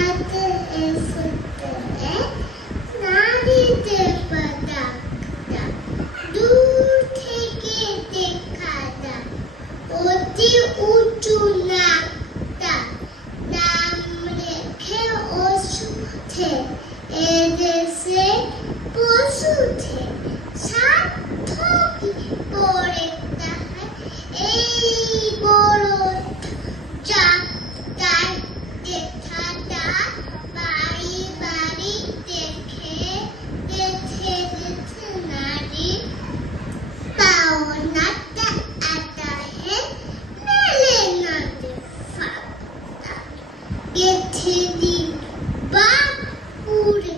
आते हैं फुटते हैं नारीते पदाक्ता दूर থেকে দেখা যায় অতি উঁচু নাকটা নাম রেখে ওষুধে এদেশে পশুথে সার্থকী পরে তাহার এই বড় যাত্রায় দেখাটা বাড়ি বাড়ি দেখে দেখে দেখে নারী পাওনাটা আদায়ে মেলে না যে ফাঁকটা গেছে দিন বাপুরে